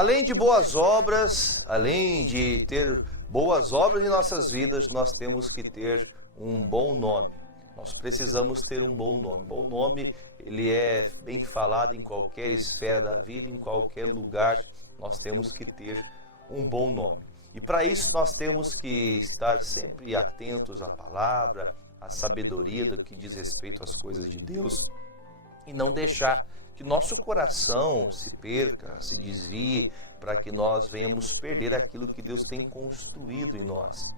Além de boas obras, além de ter boas obras em nossas vidas, nós temos que ter um bom nome. Nós precisamos ter um bom nome. Bom nome, ele é bem falado em qualquer esfera da vida, em qualquer lugar. Nós temos que ter um bom nome. E para isso nós temos que estar sempre atentos à palavra, à sabedoria do que diz respeito às coisas de Deus e não deixar que nosso coração se perca, se desvie, para que nós venhamos perder aquilo que Deus tem construído em nós.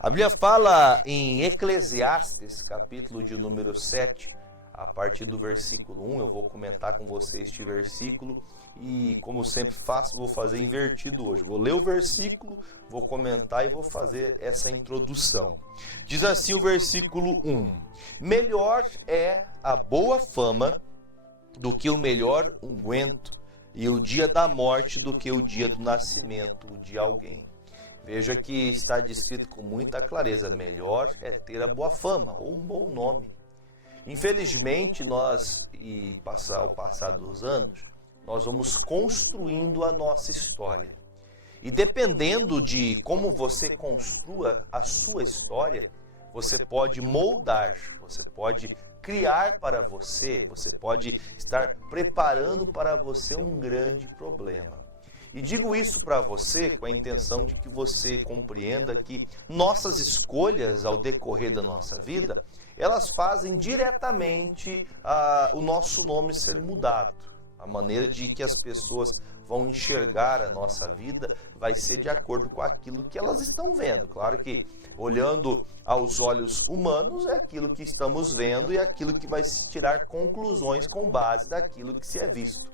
A Bíblia fala em Eclesiastes, capítulo de número 7, a partir do versículo 1, eu vou comentar com você este versículo e, como sempre faço, vou fazer invertido hoje. Vou ler o versículo, vou comentar e vou fazer essa introdução. Diz assim o versículo 1: Melhor é a boa fama do que o melhor unguento, e o dia da morte do que o dia do nascimento de alguém. Veja que está descrito com muita clareza: melhor é ter a boa fama, ou um bom nome. Infelizmente, nós, ao passar dos anos, nós vamos construindo a nossa história. E dependendo de como você construa a sua história, você pode moldar, você pode criar para você, você pode estar preparando para você um grande problema. E digo isso para você com a intenção de que você compreenda que nossas escolhas ao decorrer da nossa vida, elas fazem diretamente o nosso nome ser mudado. A maneira de que as pessoas vão enxergar a nossa vida vai ser de acordo com aquilo que elas estão vendo. Claro que olhando aos olhos humanos é aquilo que estamos vendo e aquilo que vai se tirar conclusões com base daquilo que se é visto.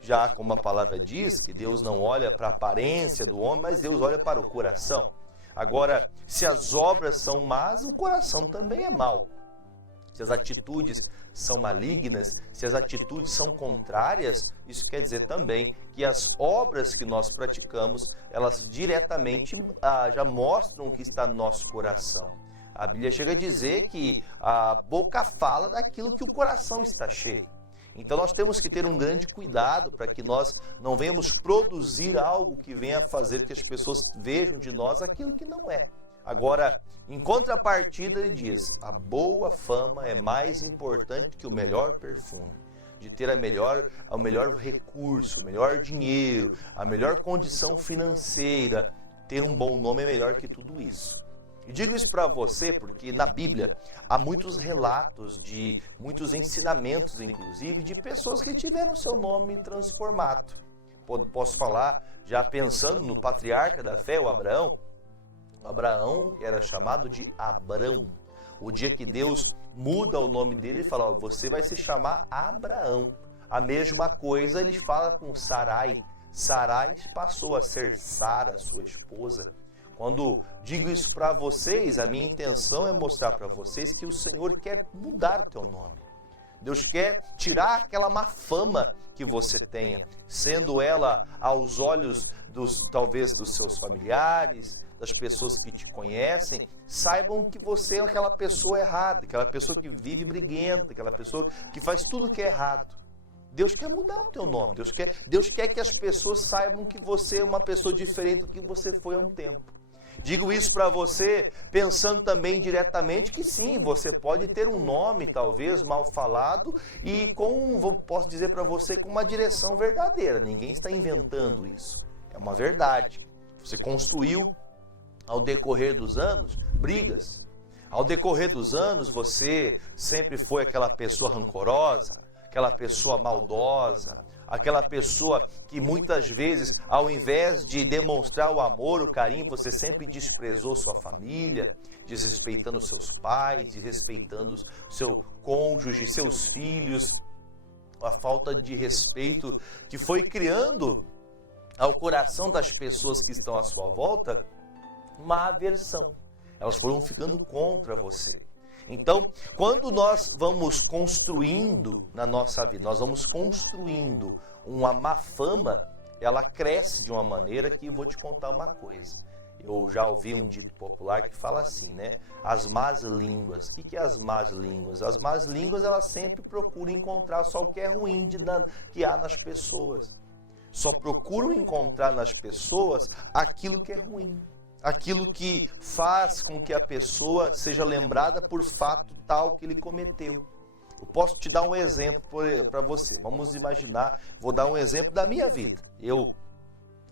Já como a palavra diz, que Deus não olha para a aparência do homem, mas Deus olha para o coração. Agora, se as obras são más, o coração também é mau. Se as atitudes são malignas, se as atitudes são contrárias, isso quer dizer também que as obras que nós praticamos, elas diretamente já mostram o que está no nosso coração. A Bíblia chega a dizer que a boca fala daquilo que o coração está cheio. Então nós temos que ter um grande cuidado para que nós não venhamos produzir algo que venha fazer que as pessoas vejam de nós aquilo que não é. Agora, em contrapartida, ele diz: a boa fama é mais importante que o melhor perfume. De ter o melhor recurso, o melhor dinheiro, a melhor condição financeira, ter um bom nome é melhor que tudo isso. E digo isso para você porque na Bíblia há muitos relatos de muitos ensinamentos, inclusive, de pessoas que tiveram seu nome transformado. Posso falar, já pensando no patriarca da fé, o Abraão. Abraão era chamado de Abrão. O dia que Deus muda o nome dele, ele fala: você vai se chamar Abraão. A mesma coisa ele fala com Sarai. Sarai passou a ser Sara, sua esposa. Quando digo isso para vocês, a minha intenção é mostrar para vocês que o Senhor quer mudar o teu nome. Deus quer tirar aquela má fama que você tenha, sendo ela aos olhos talvez dos seus familiares, das pessoas que te conhecem, saibam que você é aquela pessoa errada, aquela pessoa que vive briguenta, aquela pessoa que faz tudo que é errado. Deus quer mudar o teu nome, Deus quer que as pessoas saibam que você é uma pessoa diferente do que você foi há um tempo. Digo isso para você pensando também diretamente que sim, você pode ter um nome talvez mal falado e posso dizer para você, com uma direção verdadeira. Ninguém está inventando isso, é uma verdade. Você construiu ao decorrer dos anos brigas. Ao decorrer dos anos você sempre foi aquela pessoa rancorosa, aquela pessoa maldosa, aquela pessoa que muitas vezes, ao invés de demonstrar o amor, o carinho, você sempre desprezou sua família, desrespeitando seus pais, desrespeitando seu cônjuge, seus filhos. A falta de respeito que foi criando ao coração das pessoas que estão à sua volta uma aversão. Elas foram ficando contra você. Então, quando nós vamos construindo na nossa vida, nós vamos construindo uma má fama, ela cresce de uma maneira que vou te contar uma coisa. Eu já ouvi um dito popular que fala assim, né? As más línguas. O que é as más línguas? As más línguas, elas sempre procuram encontrar só o que é ruim que há nas pessoas. só procuram encontrar nas pessoas aquilo que é ruim, aquilo que faz com que a pessoa seja lembrada por fato tal que ele cometeu. Eu posso te dar um exemplo para você. Vamos imaginar, vou dar um exemplo da minha vida. Eu,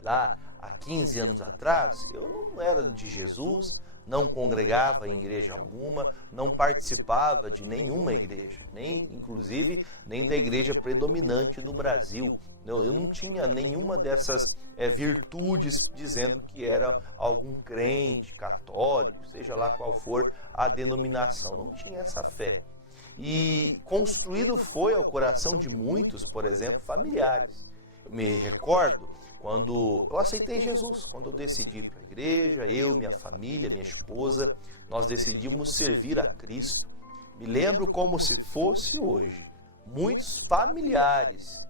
lá há 15 anos atrás, eu não era de Jesus, não congregava em igreja alguma, não participava de nenhuma igreja, inclusive nem da igreja predominante no Brasil. Eu não tinha nenhuma dessas virtudes dizendo que era algum crente católico, seja lá qual for a denominação. Não tinha essa fé. E construído foi ao coração de muitos, por exemplo, familiares. Eu me recordo quando eu aceitei Jesus, quando eu decidi ir para a igreja, eu, minha família, minha esposa, nós decidimos servir a Cristo. Me lembro como se fosse hoje. Muitos familiares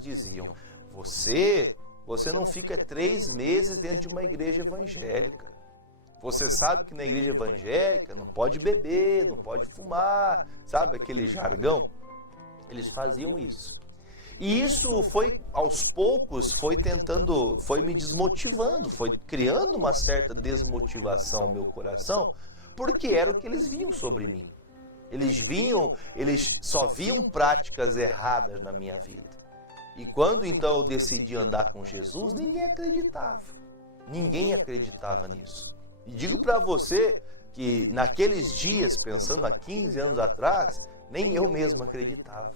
diziam, você não fica 3 meses dentro de uma igreja evangélica. Você sabe que na igreja evangélica não pode beber, não pode fumar, sabe aquele jargão? Eles faziam isso. E isso foi, aos poucos, foi me desmotivando, foi criando uma certa desmotivação no meu coração, porque era o que eles viam sobre mim. Eles só viam práticas erradas na minha vida. E quando então eu decidi andar com Jesus, ninguém acreditava nisso. E digo para você que naqueles dias, pensando há 15 anos atrás, nem eu mesmo acreditava.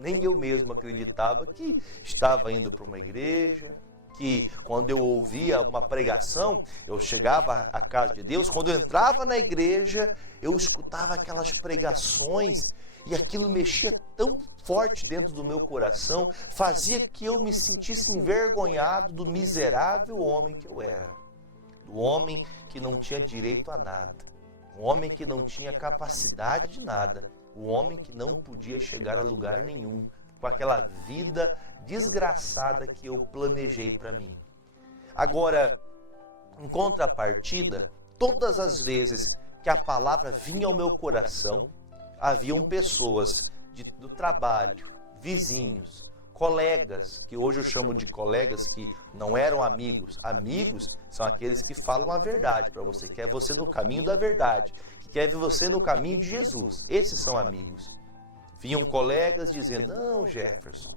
Nem eu mesmo acreditava que estava indo para uma igreja, que quando eu ouvia uma pregação, eu chegava à casa de Deus, quando eu entrava na igreja, eu escutava aquelas pregações e aquilo mexia tão forte dentro do meu coração, fazia que eu me sentisse envergonhado do miserável homem que eu era. Do homem que não tinha direito a nada, um homem que não tinha capacidade de nada, um homem que não podia chegar a lugar nenhum, com aquela vida desgraçada que eu planejei para mim. Agora, em contrapartida, todas as vezes que a palavra vinha ao meu coração, haviam pessoas do trabalho, vizinhos, colegas, que hoje eu chamo de colegas que não eram amigos. Amigos são aqueles que falam a verdade para você, que quer você no caminho da verdade, que quer ver você no caminho de Jesus. Esses são amigos. Vinham colegas dizendo, não, Jefferson,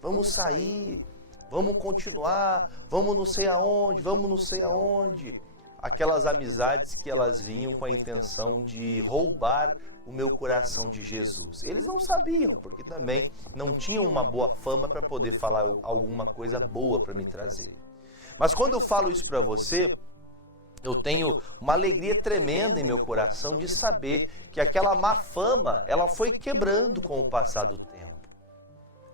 vamos sair, vamos continuar, vamos não sei aonde. Aquelas amizades que elas vinham com a intenção de roubar o meu coração de Jesus. Eles não sabiam, porque também não tinham uma boa fama para poder falar alguma coisa boa para me trazer. Mas quando eu falo isso para você, eu tenho uma alegria tremenda em meu coração de saber que aquela má fama, ela foi quebrando com o passar do tempo.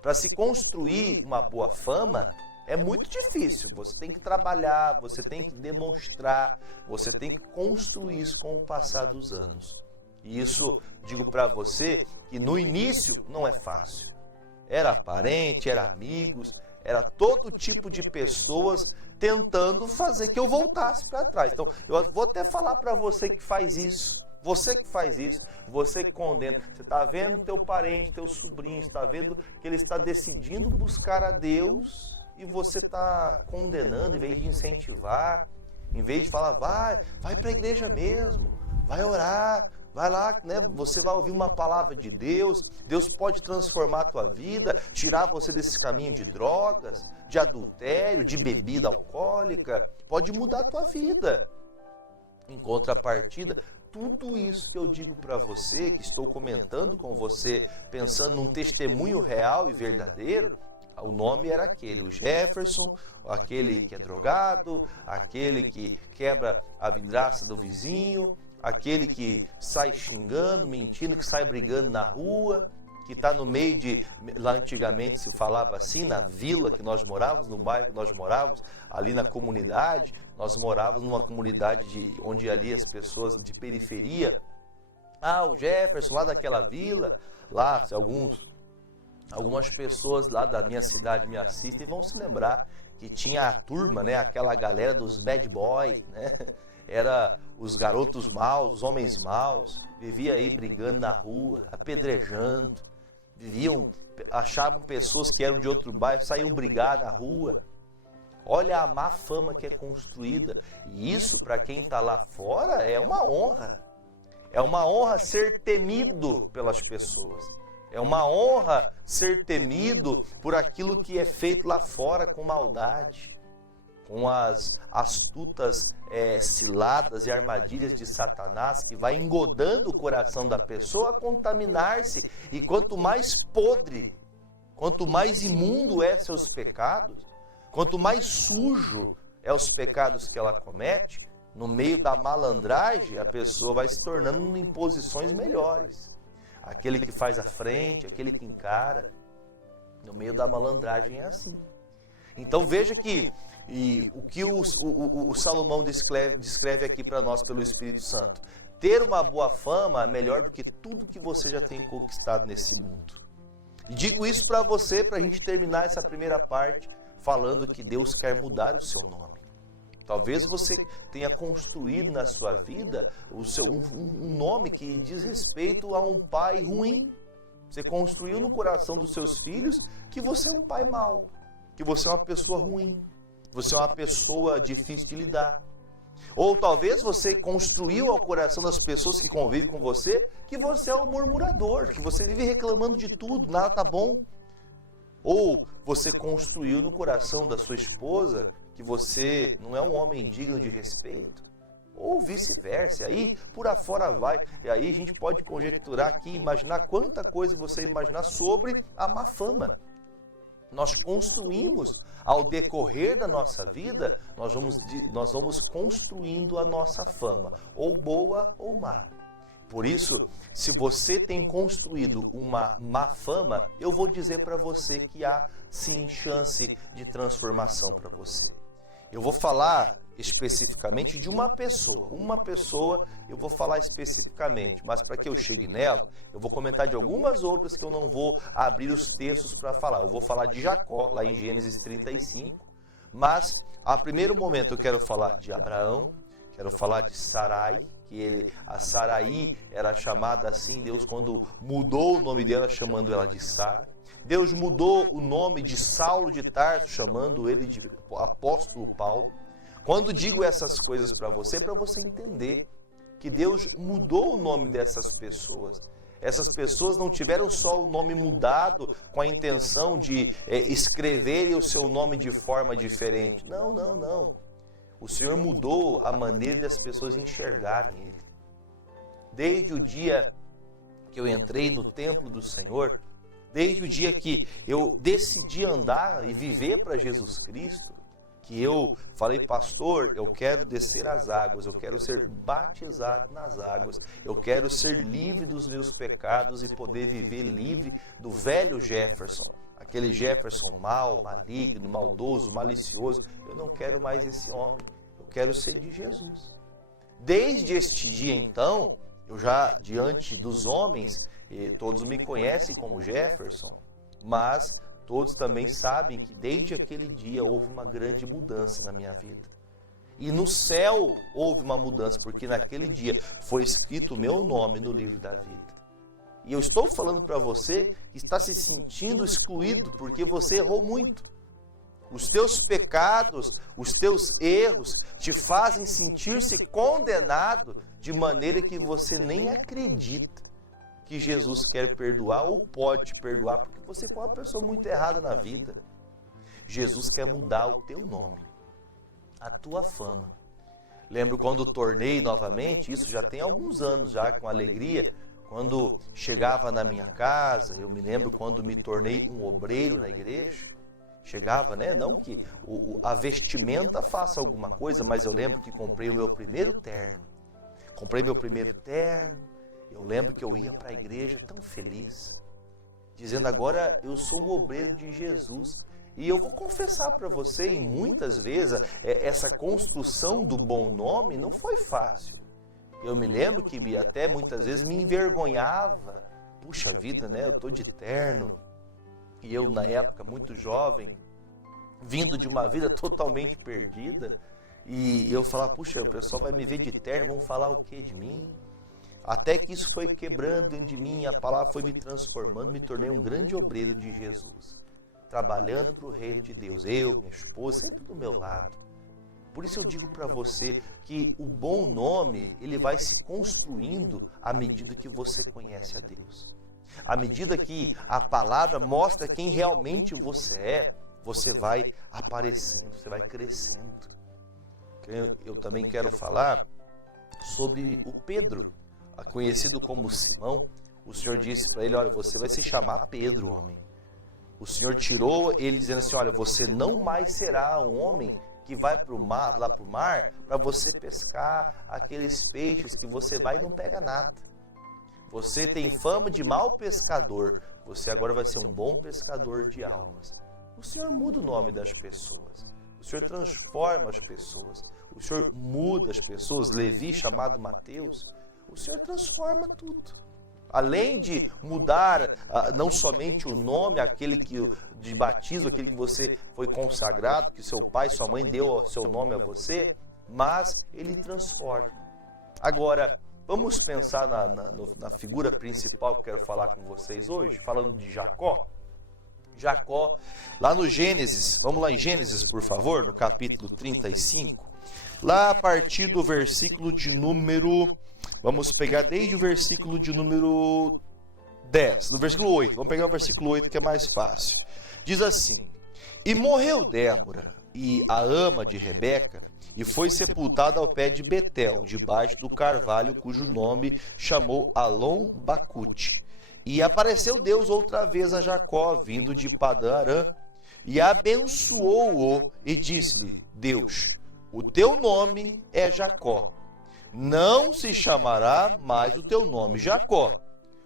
Para se construir uma boa fama, é muito difícil. Você tem que trabalhar, você tem que demonstrar, você tem que construir isso com o passar dos anos. E isso, digo para você, que no início não é fácil. Era parente, era amigos, era todo tipo de pessoas tentando fazer que eu voltasse para trás. Então, eu vou até falar para você que faz isso. Você que faz isso, você que condena. Você está vendo teu parente, teu sobrinho, está vendo que ele está decidindo buscar a Deus e você está condenando, em vez de incentivar, em vez de falar, vai para a igreja mesmo, vai orar, vai lá, né? Você vai ouvir uma palavra de Deus, Deus pode transformar a tua vida, tirar você desse caminho de drogas, de adultério, de bebida alcoólica, pode mudar a tua vida. Em contrapartida, tudo isso que eu digo para você, que estou comentando com você, pensando num testemunho real e verdadeiro, o nome era aquele, o Jefferson, aquele que é drogado, aquele que quebra a vidraça do vizinho, aquele que sai xingando, mentindo, que sai brigando na rua, que está no meio de... Lá antigamente se falava assim, na vila que nós morávamos, no bairro que nós morávamos, ali na comunidade, nós morávamos numa comunidade onde ali as pessoas de periferia, o Jefferson lá daquela vila, lá algumas pessoas lá da minha cidade me assistem e vão se lembrar que tinha a turma, né, aquela galera dos bad boy, né? Era os garotos maus, os homens maus, vivia aí brigando na rua, apedrejando, achavam pessoas que eram de outro bairro, saíam brigar na rua. Olha a má fama que é construída. E isso, para quem está lá fora, é uma honra. É uma honra ser temido pelas pessoas. É uma honra ser temido por aquilo que é feito lá fora com maldade, com as astutas ciladas e armadilhas de Satanás, que vai engodando o coração da pessoa a contaminar-se. E quanto mais podre, quanto mais imundo é seus pecados, quanto mais sujo é os pecados que ela comete, no meio da malandragem, a pessoa vai se tornando em posições melhores. Aquele que faz a frente, aquele que encara, no meio da malandragem é assim. Então veja que o que o Salomão descreve aqui para nós pelo Espírito Santo. Ter uma boa fama é melhor do que tudo que você já tem conquistado nesse mundo. E digo isso para você, para a gente terminar essa primeira parte, falando que Deus quer mudar o seu nome. Talvez você tenha construído na sua vida um nome que diz respeito a um pai ruim. Você construiu no coração dos seus filhos que você é um pai mau, que você é uma pessoa ruim, que você é uma pessoa difícil de lidar. Ou talvez você construiu ao coração das pessoas que convivem com você que você é um murmurador, que você vive reclamando de tudo, nada está bom. Ou você construiu no coração da sua esposa que você não é um homem digno de respeito, ou vice-versa. Aí por afora vai, e aí a gente pode conjecturar aqui, imaginar quanta coisa você imaginar sobre a má fama. Nós construímos, ao decorrer da nossa vida, nós vamos construindo a nossa fama, ou boa ou má. Por isso, se você tem construído uma má fama, eu vou dizer para você que há sim chance de transformação para você. Eu vou falar especificamente de uma pessoa eu vou falar especificamente, mas para que eu chegue nela, eu vou comentar de algumas outras que eu não vou abrir os textos para falar. Eu vou falar de Jacó, lá em Gênesis 35, mas a primeiro momento eu quero falar de Abraão, quero falar de Sarai, a Sarai era chamada assim, Deus quando mudou o nome dela, chamando ela de Sara. Deus mudou o nome de Saulo de Tarso, chamando ele de apóstolo Paulo. Quando digo essas coisas para você, é para você entender que Deus mudou o nome dessas pessoas. Essas pessoas não tiveram só o nome mudado com a intenção de escreverem o seu nome de forma diferente. Não, não, não. O Senhor mudou a maneira das pessoas enxergarem Ele. Desde o dia que eu entrei no templo do Senhor, desde o dia que eu decidi andar e viver para Jesus Cristo, que eu falei, pastor, eu quero descer as águas, eu quero ser batizado nas águas, eu quero ser livre dos meus pecados e poder viver livre do velho Jefferson, aquele Jefferson mau, maligno, maldoso, malicioso. Eu não quero mais esse homem, eu quero ser de Jesus. Desde este dia então, eu já diante dos homens, todos me conhecem como Jefferson, mas todos também sabem que desde aquele dia houve uma grande mudança na minha vida. E no céu houve uma mudança, porque naquele dia foi escrito o meu nome no livro da vida. E eu estou falando para você que está se sentindo excluído porque você errou muito. Os teus pecados, os teus erros te fazem sentir-se condenado de maneira que você nem acredita que Jesus quer perdoar ou pode te perdoar, porque você foi uma pessoa muito errada na vida. Jesus quer mudar o teu nome, a tua fama. Lembro quando tornei novamente, isso já tem alguns anos já, com alegria, quando chegava na minha casa, eu me lembro quando me tornei um obreiro na igreja, chegava, né? Não que a vestimenta faça alguma coisa, mas eu lembro que comprei o meu primeiro terno. Eu lembro que eu ia para a igreja tão feliz, dizendo agora eu sou um obreiro de Jesus. E eu vou confessar para você, e muitas vezes essa construção do bom nome não foi fácil. Eu me lembro que até muitas vezes me envergonhava. Puxa vida, né? Eu estou de terno. E eu, na época, muito jovem, vindo de uma vida totalmente perdida. E eu falava, puxa, o pessoal vai me ver de terno, vão falar o quê de mim? Até que isso foi quebrando dentro de mim, a palavra foi me transformando, me tornei um grande obreiro de Jesus, trabalhando para o reino de Deus, eu, minha esposa, sempre do meu lado. Por isso eu digo para você que o bom nome, ele vai se construindo à medida que você conhece a Deus. À medida que a palavra mostra quem realmente você é, você vai aparecendo, você vai crescendo. Eu também quero falar sobre o Pedro, conhecido como Simão. O Senhor disse para ele, olha, você vai se chamar Pedro, homem. O Senhor tirou ele dizendo assim, olha, você não mais será um homem que vai para o mar, lá para o mar, para você pescar aqueles peixes que você vai e não pega nada. Você tem fama de mau pescador, você agora vai ser um bom pescador de almas. O Senhor muda o nome das pessoas, o Senhor transforma as pessoas, o Senhor muda as pessoas. Levi, chamado Mateus, o Senhor transforma tudo. Além de mudar não somente o nome, aquele que de batismo, aquele que você foi consagrado, que seu pai, sua mãe deu o seu nome a você, mas ele transforma. Agora, vamos pensar na figura principal que eu quero falar com vocês hoje, falando de Jacó. Jacó, lá no Gênesis, vamos lá em Gênesis, por favor, no capítulo 35, lá a partir do versículo de número... Vamos pegar desde o versículo de número 10, no versículo 8. Vamos pegar o versículo 8 que é mais fácil. Diz assim: E morreu Débora, e a ama de Rebeca, e foi sepultada ao pé de Betel, debaixo do carvalho, cujo nome chamou Alon-Bacute. E apareceu Deus outra vez a Jacó, vindo de Padã-Arã, e abençoou-o, e disse-lhe, Deus, o teu nome é Jacó. Não se chamará mais o teu nome Jacó,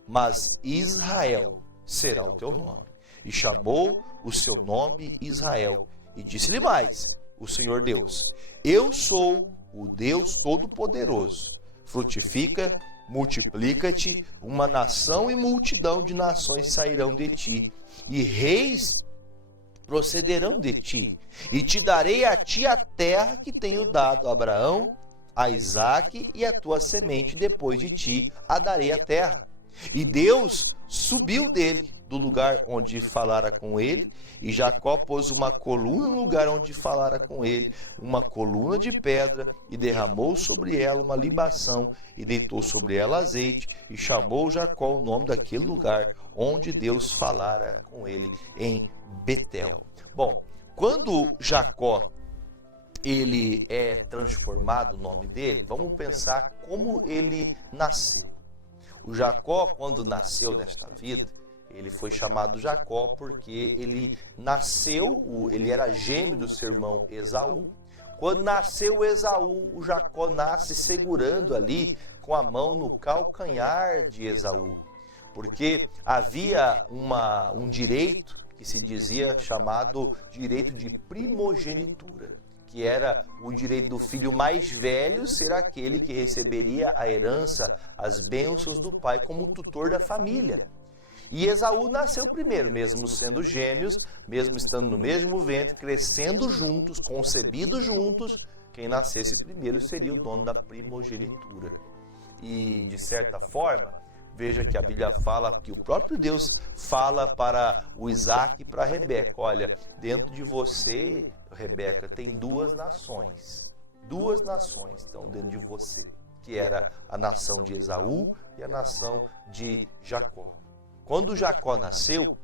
mas Israel será o teu nome. E chamou o seu nome Israel. E disse-lhe mais, o Senhor Deus, eu sou o Deus Todo-Poderoso. Frutifica, multiplica-te, uma nação e multidão de nações sairão de ti, e reis procederão de ti. E te darei a ti a terra que tenho dado a Abraão, a Isaque e a tua semente depois de ti a darei a terra. E Deus subiu dele, do lugar onde falara com ele, e Jacó pôs uma coluna no lugar onde falara com ele, uma coluna de pedra, e derramou sobre ela uma libação, e deitou sobre ela azeite, e chamou Jacó o nome daquele lugar onde Deus falara com ele, em Betel. Bom, quando Jacó ele é transformado, o nome dele, vamos pensar como ele nasceu. O Jacó, quando nasceu nesta vida, ele foi chamado Jacó porque ele nasceu, ele era gêmeo do seu irmão Esaú. Quando nasceu Esaú, o Jacó nasce segurando ali com a mão no calcanhar de Esaú, porque havia um direito que se dizia chamado direito de primogenitura, que era o direito do filho mais velho ser aquele que receberia a herança, as bênçãos do pai como tutor da família. E Esaú nasceu primeiro, mesmo sendo gêmeos, mesmo estando no mesmo ventre, crescendo juntos, concebidos juntos, quem nascesse primeiro seria o dono da primogenitura. E, de certa forma, veja que a Bíblia fala, que o próprio Deus fala para o Isaque e para a Rebeca, olha, dentro de você, Rebeca, tem duas nações estão dentro de você, que era a nação de Esaú e a nação de Jacó. Quando Jacó nasceu,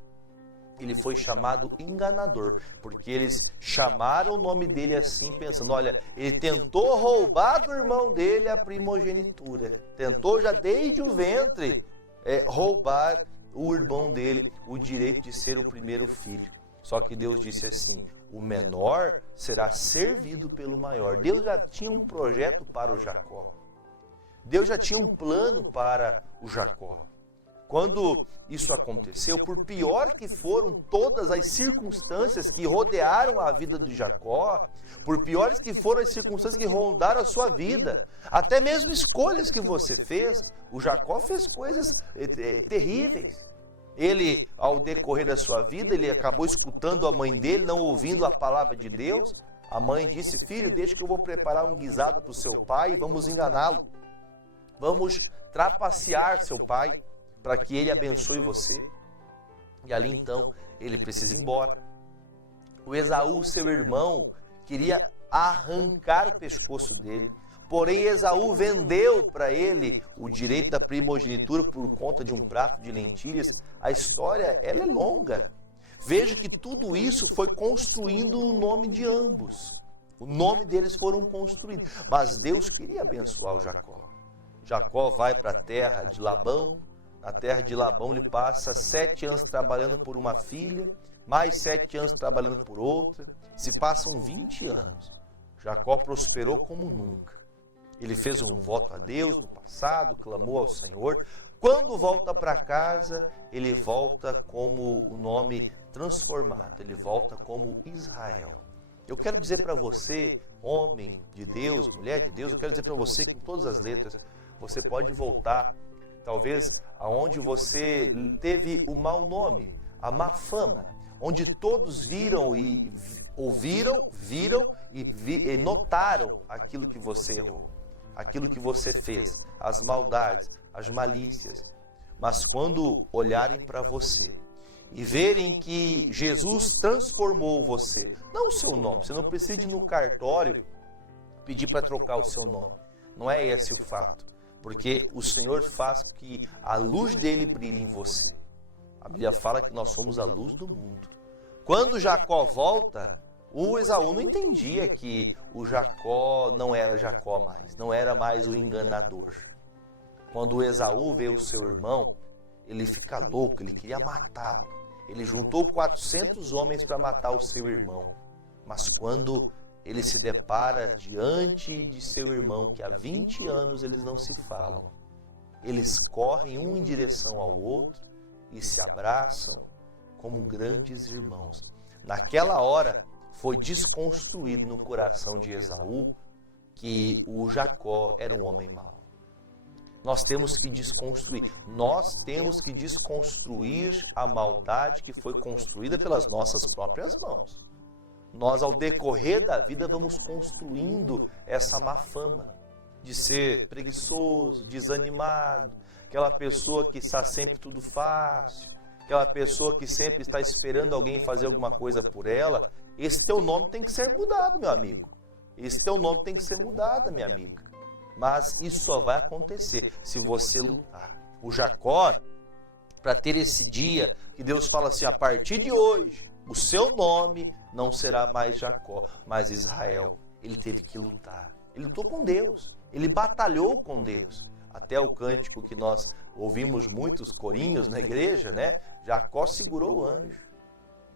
ele foi chamado enganador, porque eles chamaram o nome dele assim, pensando, olha, ele tentou roubar do irmão dele a primogenitura, tentou já desde o ventre roubar o irmão dele o direito de ser o primeiro filho. Só que Deus disse assim, o menor será servido pelo maior. Deus já tinha um projeto para o Jacó. Deus já tinha um plano para o Jacó. Quando isso aconteceu, por pior que foram todas as circunstâncias que rodearam a vida de Jacó, por piores que foram as circunstâncias que rondaram a sua vida, até mesmo escolhas que você fez, o Jacó fez coisas terríveis. Ele, ao decorrer da sua vida, ele acabou escutando a mãe dele, não ouvindo a palavra de Deus. A mãe disse, filho, deixa que eu vou preparar um guisado para o seu pai e vamos enganá-lo. Vamos trapacear seu pai para que ele abençoe você. E ali então ele precisa ir embora. O Esaú, seu irmão, queria arrancar o pescoço dele. Porém, Esaú vendeu para ele o direito da primogenitura por conta de um prato de lentilhas. A história, ela é longa. Veja que tudo isso foi construindo o nome de ambos. O nome deles foram construídos. Mas Deus queria abençoar o Jacó. Jacó vai para a terra de Labão. Na terra de Labão ele passa 7 anos trabalhando por uma filha, mais 7 anos trabalhando por outra. Se passam 20 anos. Jacó prosperou como nunca. Ele fez um voto a Deus no passado, clamou ao Senhor. Quando volta para casa, ele volta como o nome transformado. Ele volta como Israel. Eu quero dizer para você, homem de Deus, mulher de Deus, eu quero dizer para você com todas as letras, você pode voltar, talvez, aonde você teve o mau nome, a má fama, onde todos viram e ouviram, viram e notaram aquilo que você errou, aquilo que você fez, as maldades, as malícias. Mas quando olharem para você e verem que Jesus transformou você, não o seu nome, você não precisa ir no cartório pedir para trocar o seu nome, não é esse o fato, porque o Senhor faz que a luz dele brilhe em você. A Bíblia fala que nós somos a luz do mundo. Quando Jacó volta, o Esaú não entendia que o Jacó não era Jacó mais, não era mais o enganador. Quando o Esaú vê o seu irmão, ele fica louco, ele queria matá-lo. Ele juntou 400 homens para matar o seu irmão. Mas quando ele se depara diante de seu irmão, que há 20 anos eles não se falam, eles correm um em direção ao outro e se abraçam como grandes irmãos. Naquela hora foi desconstruído no coração de Esaú que o Jacó era um homem mau. Nós temos que desconstruir. Nós temos que desconstruir a maldade que foi construída pelas nossas próprias mãos. Nós, ao decorrer da vida, vamos construindo essa má fama de ser preguiçoso, desanimado, aquela pessoa que está sempre tudo fácil, aquela pessoa que sempre está esperando alguém fazer alguma coisa por ela. Esse teu nome tem que ser mudado, meu amigo. Esse teu nome tem que ser mudado, minha amiga. Mas isso só vai acontecer se você lutar. O Jacó, para ter esse dia que Deus fala assim, a partir de hoje, o seu nome não será mais Jacó, mas Israel. Ele teve que lutar. Ele lutou com Deus. Ele batalhou com Deus. Até o cântico que nós ouvimos muitos corinhos na igreja, né? Jacó segurou o anjo.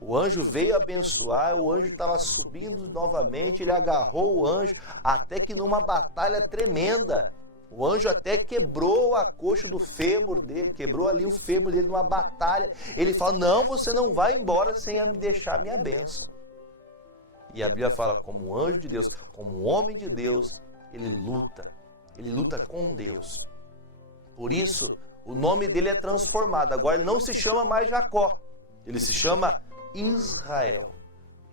O anjo veio abençoar, o anjo estava subindo novamente, ele agarrou o anjo, até que numa batalha tremenda, o anjo até quebrou a coxa do fêmur dele, quebrou ali o fêmur dele numa batalha. Ele fala, não, você não vai embora sem me deixar minha bênção. E a Bíblia fala, como anjo de Deus, como homem de Deus, ele luta com Deus. Por isso, o nome dele é transformado. Agora ele não se chama mais Jacó, ele se chama Israel.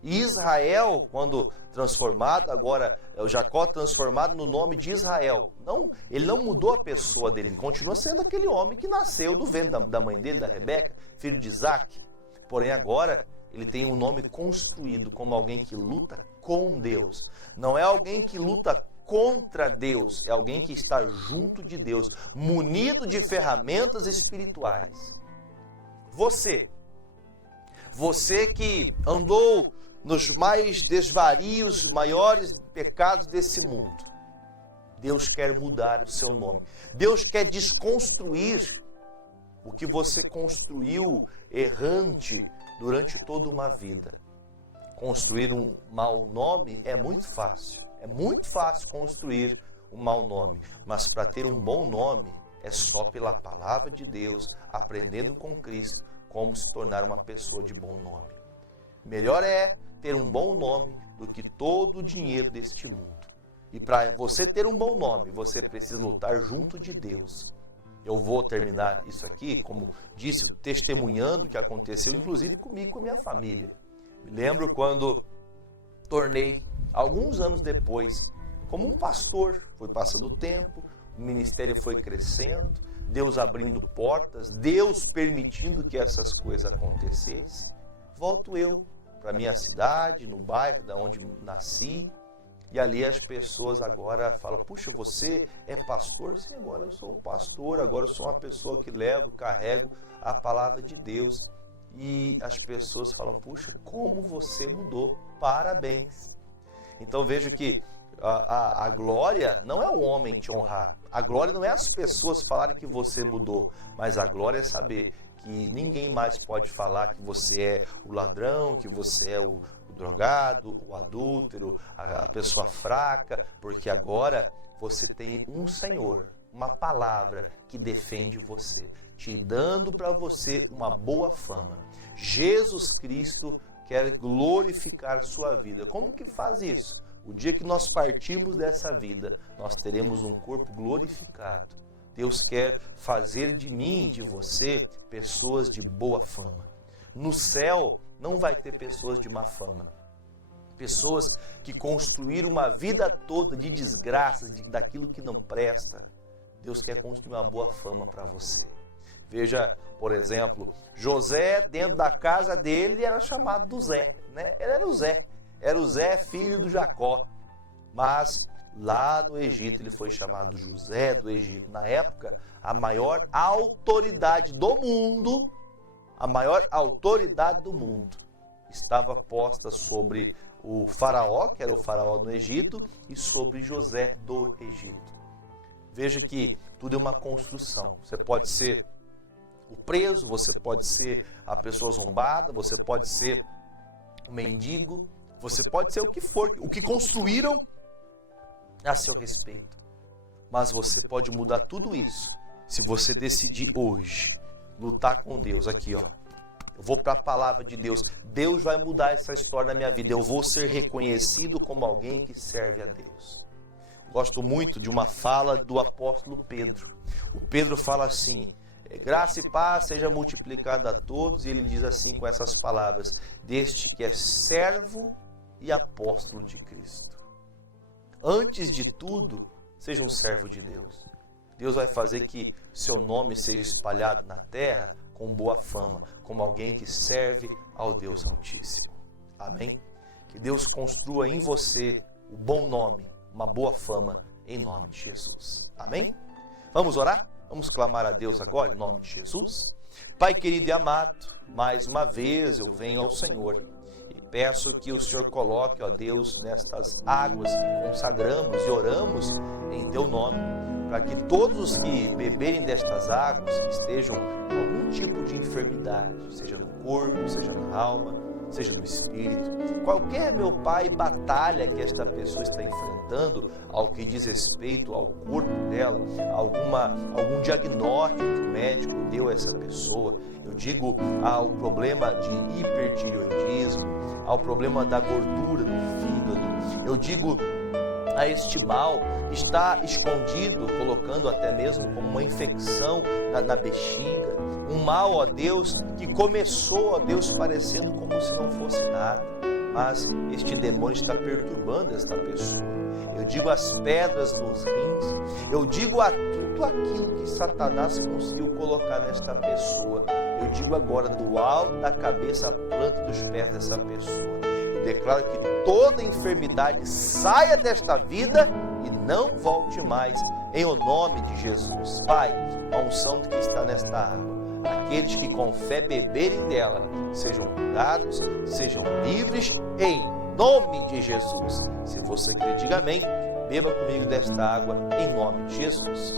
E Israel, quando transformado, agora é o Jacó transformado no nome de Israel. Não, ele não mudou a pessoa dele, ele continua sendo aquele homem que nasceu do ventre da mãe dele, da Rebeca, filho de Isaac. Porém agora ele tem um nome construído como alguém que luta com Deus. Não é alguém que luta contra Deus, é alguém que está junto de Deus, munido de ferramentas espirituais. Você que andou nos mais desvarios, maiores pecados desse mundo, Deus quer mudar o seu nome. Deus quer desconstruir o que você construiu errante durante toda uma vida. Construir um mau nome é muito fácil. É muito fácil construir um mau nome. Mas para ter um bom nome é só pela palavra de Deus, aprendendo com Cristo, como se tornar uma pessoa de bom nome. Melhor é ter um bom nome do que todo o dinheiro deste mundo. E para você ter um bom nome, você precisa lutar junto de Deus. Eu vou terminar isso aqui, como disse, testemunhando o que aconteceu, inclusive comigo e com a minha família. Me lembro quando tornei, alguns anos depois, como um pastor. Foi passando o tempo, o ministério foi crescendo, Deus abrindo portas, Deus permitindo que essas coisas acontecessem. Volto eu para minha cidade, no bairro da onde nasci, e ali as pessoas agora falam: puxa, você é pastor? Sim, agora eu sou pastor, agora eu sou uma pessoa que levo, carrego a palavra de Deus. E as pessoas falam: puxa, como você mudou, parabéns. Então vejo que a glória não é o homem te honrar, a glória não é as pessoas falarem que você mudou, mas a glória é saber que ninguém mais pode falar que você é o ladrão, que você é o drogado, o adúltero, a pessoa fraca, porque agora você tem um Senhor, uma palavra que defende você, te dando para você uma boa fama. Jesus Cristo quer glorificar sua vida. Como que faz isso? O dia que nós partirmos dessa vida, nós teremos um corpo glorificado. Deus quer fazer de mim e de você pessoas de boa fama. No céu não vai ter pessoas de má fama. Pessoas que construíram uma vida toda de desgraças, daquilo que não presta. Deus quer construir uma boa fama para você. Veja, por exemplo, José, dentro da casa dele, era chamado do Zé, né? Ele era o Zé. Era o Zé, filho do Jacó. Mas lá no Egito ele foi chamado José do Egito. Na época, a maior autoridade do mundo, estava posta sobre o faraó, que era o faraó no Egito, e sobre José do Egito. Veja que tudo é uma construção. Você pode ser o preso, você pode ser a pessoa zombada, você pode ser o mendigo, você pode ser o que for, o que construíram a seu respeito. Mas você pode mudar tudo isso se você decidir hoje lutar com Deus. Aqui, ó. Eu vou para a palavra de Deus. Deus vai mudar essa história na minha vida. Eu vou ser reconhecido como alguém que serve a Deus. Gosto muito de uma fala do apóstolo Pedro. O Pedro fala assim: graça e paz seja multiplicada a todos. E ele diz assim com essas palavras: deste que é servo e apóstolo de Cristo. Antes de tudo, seja um servo de Deus. Deus vai fazer que seu nome seja espalhado na terra com boa fama, como alguém que serve ao Deus Altíssimo. Amém? Que Deus construa em você o bom nome, uma boa fama, em nome de Jesus. Amém? Vamos orar? Vamos clamar a Deus agora, em nome de Jesus? Pai querido e amado, mais uma vez eu venho ao Senhor e peço que o Senhor coloque, ó Deus, nestas águas que consagramos e oramos em Teu nome, para que todos os que beberem destas águas, que estejam com algum tipo de enfermidade, seja no corpo, seja na alma, seja no espírito, qualquer, meu Pai, batalha que esta pessoa está enfrentando, ao que diz respeito ao corpo dela, algum diagnóstico que o médico deu a essa pessoa, eu digo ao problema de hipertireoidismo, ao problema da gordura no fígado, eu digo a este mal que está escondido, colocando até mesmo como uma infecção na bexiga, um mal, ó Deus, que começou, ó Deus, parecendo como se não fosse nada, mas este demônio está perturbando esta pessoa. Eu digo as pedras nos rins, eu digo a tudo aquilo que Satanás conseguiu colocar nesta pessoa, eu digo agora do alto da cabeça à planta dos pés dessa pessoa. Declaro que toda enfermidade saia desta vida e não volte mais, em o nome de Jesus. Pai, a unção que está nesta água, aqueles que com fé beberem dela, sejam curados, sejam livres, em nome de Jesus. Se você crê, diga amém. Beba comigo desta água, em nome de Jesus.